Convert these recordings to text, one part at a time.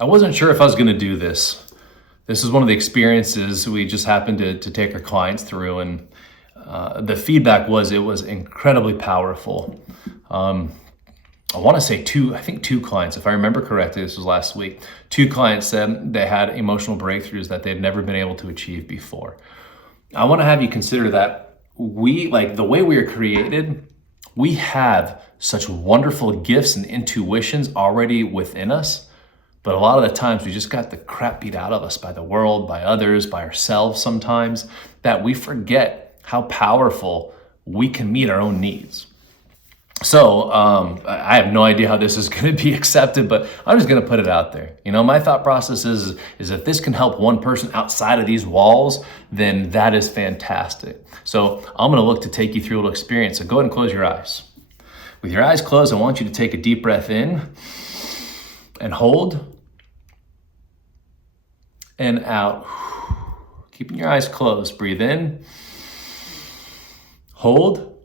I wasn't sure if I was going to do this. This is one of the experiences we just happened to take our clients through, and the feedback was it was incredibly powerful. I want to say I think two clients, if I remember correctly, this was last week, two clients said they had emotional breakthroughs that they'd never been able to achieve before. I want to have you consider that the way we are created, we have such wonderful gifts and intuitions already within us. But a lot of the times we just got the crap beat out of us by the world, by others, by ourselves sometimes, that we forget how powerful we can meet our own needs. So I have no idea how this is going to be accepted, but I'm just going to put it out there. My thought process is if this can help one person outside of these walls, then that is fantastic. So I'm going to look to take you through a little experience. So go ahead and close your eyes. With your eyes closed, I want you to take a deep breath in and hold and out. Keeping your eyes closed. Breathe in, hold,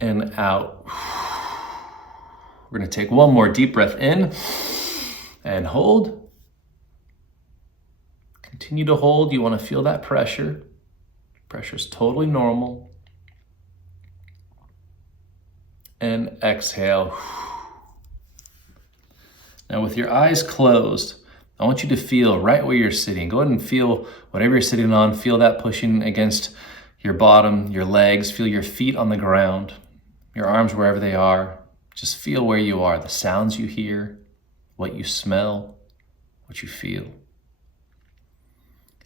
and out. We're going to take one more deep breath in and hold. Continue to hold. You want to feel that pressure. Pressure is totally normal. And exhale. Now with your eyes closed, I want you to feel right where you're sitting. Go ahead and feel whatever you're sitting on. Feel that pushing against your bottom, your legs. Feel your feet on the ground, your arms wherever they are. Just feel where you are, the sounds you hear, what you smell, what you feel.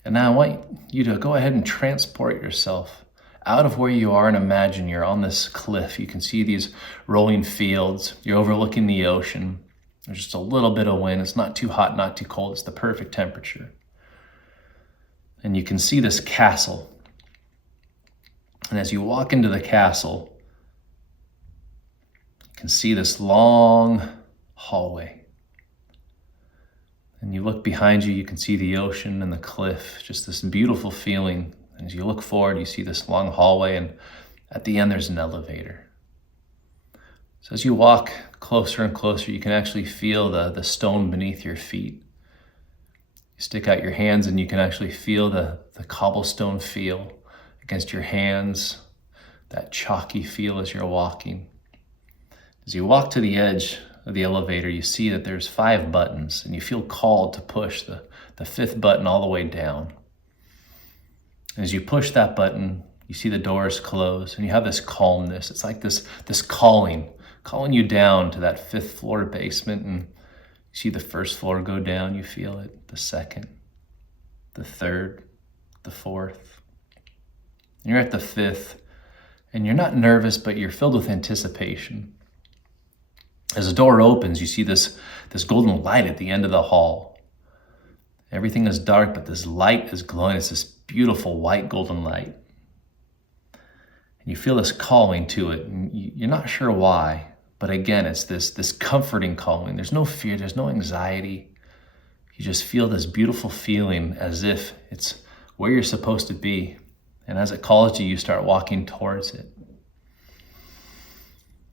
And now I want you to go ahead and transport yourself out of where you are and imagine you're on this cliff. You can see these rolling fields. You're overlooking the ocean. There's just a little bit of wind. It's not too hot, not too cold. It's the perfect temperature. And you can see this castle. And as you walk into the castle, you can see this long hallway. And you look behind you, you can see the ocean and the cliff, just this beautiful feeling. And as you look forward, you see this long hallway, and at the end, there's an elevator. So as you walk closer and closer, you can actually feel the stone beneath your feet. You stick out your hands and you can actually feel the cobblestone feel against your hands, that chalky feel as you're walking. As you walk to the edge of the elevator, you see that there's 5 buttons, and you feel called to push the 5th button all the way down. As you push that button, you see the doors close, and you have this calmness. It's like this calling you down to that 5th floor basement, and you see the 1st floor go down, you feel it, the 2nd, the 3rd, the 4th. And you're at the 5th, and you're not nervous, but you're filled with anticipation. As the door opens, you see this golden light at the end of the hall. Everything is dark, but this light is glowing. It's this beautiful white golden light. And you feel this calling to it, and you're not sure why. But again, it's this comforting calling. There's no fear, there's no anxiety. You just feel this beautiful feeling as if it's where you're supposed to be. And as it calls you, you start walking towards it.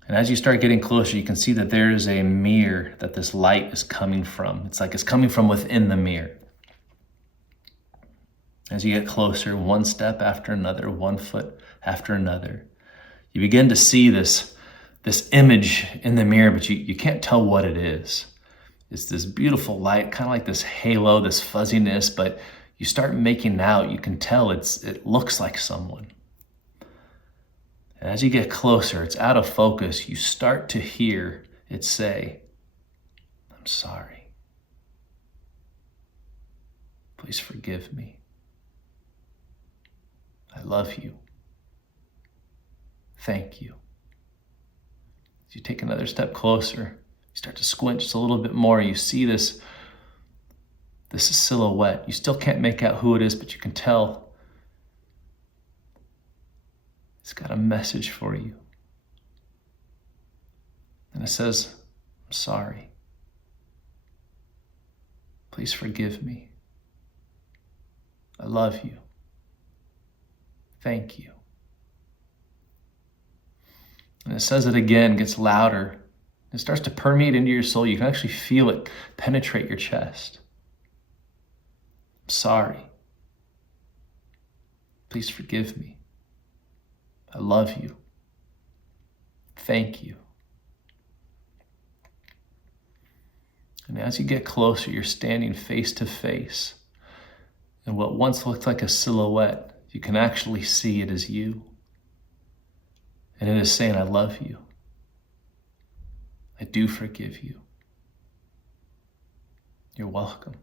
And as you start getting closer, you can see that there is a mirror that this light is coming from. It's like it's coming from within the mirror. As you get closer, one step after another, 1 foot after another, you begin to see this image in the mirror, but you can't tell what it is. It's this beautiful light, kind of like this halo, this fuzziness, but you start making out, you can tell it looks like someone. And as you get closer, it's out of focus, you start to hear it say, "I'm sorry. Please forgive me. I love you. Thank you." As you take another step closer, you start to squint just a little bit more. You see this silhouette. You still can't make out who it is, but you can tell it's got a message for you. And it says, "I'm sorry. Please forgive me. I love you. Thank you." And it says it again, gets louder. It starts to permeate into your soul. You can actually feel it penetrate your chest. I'm sorry. Please forgive me. I love you. Thank you. And as you get closer, you're standing face to face. And what once looked like a silhouette, you can actually see it as you. And it is saying, I love you. I do forgive you. You're welcome.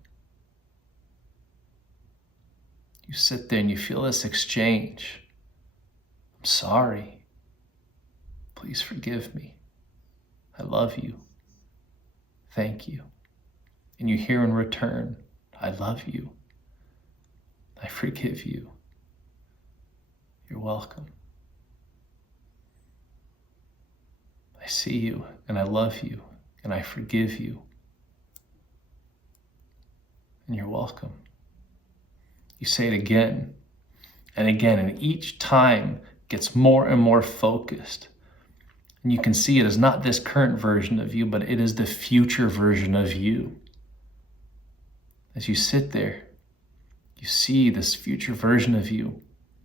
You sit there and you feel this exchange. I'm sorry. Please forgive me. I love you. Thank you. And you hear in return, I love you. I forgive you. You're welcome. I see you and I love you and I forgive you. And you're welcome. You say it again and again, and each time gets more and more focused. And you can see it is not this current version of you, but it is the future version of you. As you sit there, you see this future version of you,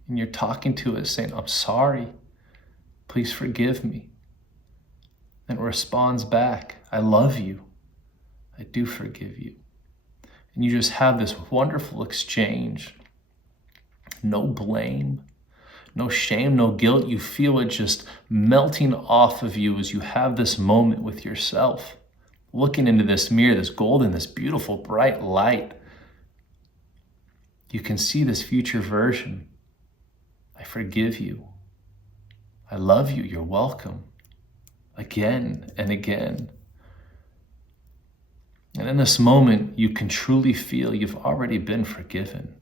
and you're talking to it saying, I'm sorry, please forgive me. And it responds back, I love you, I do forgive you. And you just have this wonderful exchange. No blame, no shame, no guilt. You feel it just melting off of you as you have this moment with yourself, looking into this mirror, this golden, this beautiful, bright light. You can see this future version. I forgive you. I love you. You're welcome. Again and again. And in this moment, you can truly feel you've already been forgiven.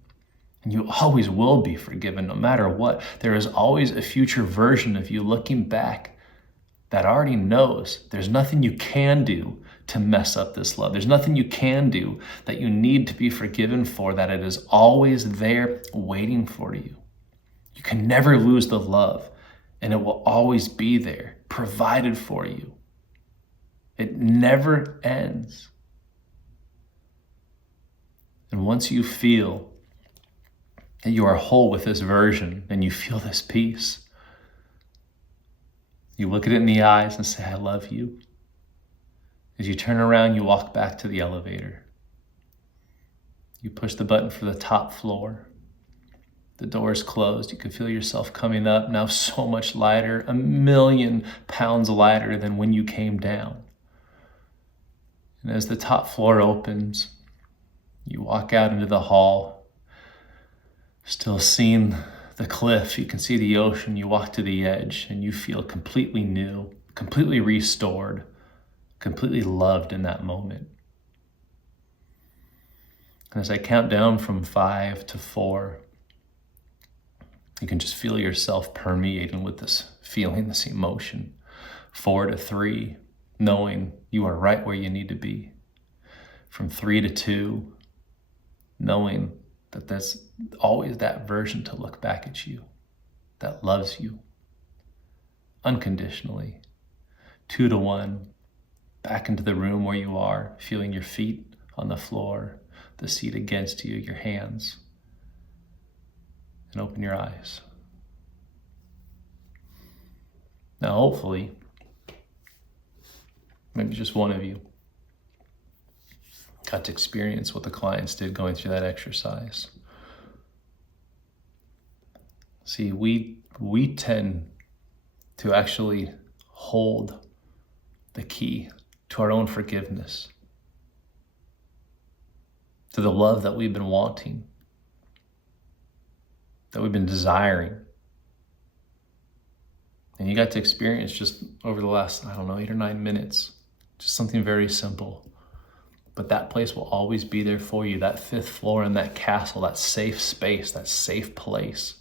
And you always will be forgiven no matter what. There is always a future version of you looking back that already knows there's nothing you can do to mess up this love. There's nothing you can do that you need to be forgiven for, that it is always there waiting for you. You can never lose the love, and it will always be there, provided for you. It never ends. And once you feel that you are whole with this version and you feel this peace, you look at it in the eyes and say, I love you. As you turn around, you walk back to the elevator. You push the button for the top floor. The door is closed. You can feel yourself coming up, now so much lighter, 1,000,000 pounds lighter than when you came down. And as the top floor opens, you walk out into the hall, still seeing the cliff. You can see the ocean. You walk to the edge and you feel completely new, completely restored, completely loved in that moment. And as I count down from 5 to 4, you can just feel yourself permeating with this feeling, this emotion. 4 to 3, knowing you are right where you need to be. From 3 to 2, knowing that there's always that version to look back at you, that loves you unconditionally. 2 to 1, back into the room where you are, feeling your feet on the floor, the seat against you, your hands, and open your eyes. Now, hopefully, maybe just one of you got to experience what the clients did going through that exercise. See, we tend to actually hold the key to our own forgiveness, to the love that we've been wanting, that we've been desiring. And you got to experience just over the last, 8 or 9 minutes, just something very simple. But that place will always be there for you, that 5th floor in that castle, that safe space, that safe place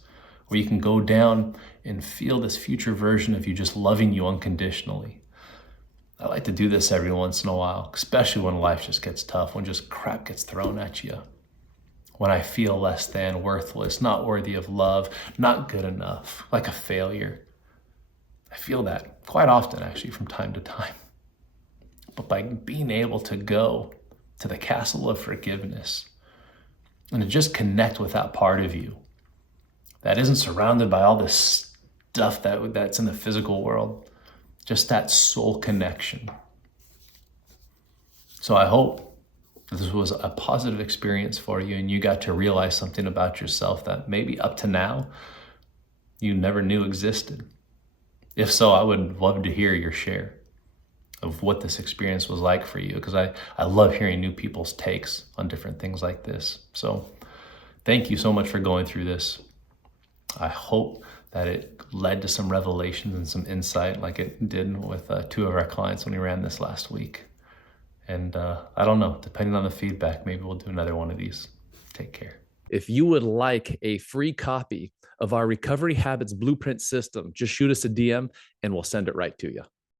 where you can go down and feel this future version of you just loving you unconditionally. I like to do this every once in a while, especially when life just gets tough, when just crap gets thrown at you. When I feel less than, worthless, not worthy of love, not good enough, like a failure. I feel that quite often, actually, from time to time. by being able to go to the castle of forgiveness and to just connect with that part of you that isn't surrounded by all this stuff that's in the physical world, just that soul connection. So I hope this was a positive experience for you and you got to realize something about yourself that maybe up to now you never knew existed. If so, I would love to hear your share of what this experience was like for you, because I love hearing new people's takes on different things like this. So thank you so much for going through this. I hope that it led to some revelations and some insight like it did with 2 of our clients when we ran this last week. And I don't know, depending on the feedback, maybe we'll do another one of these. Take care. If you would like a free copy of our Recovery Habits Blueprint system, just shoot us a DM and we'll send it right to you.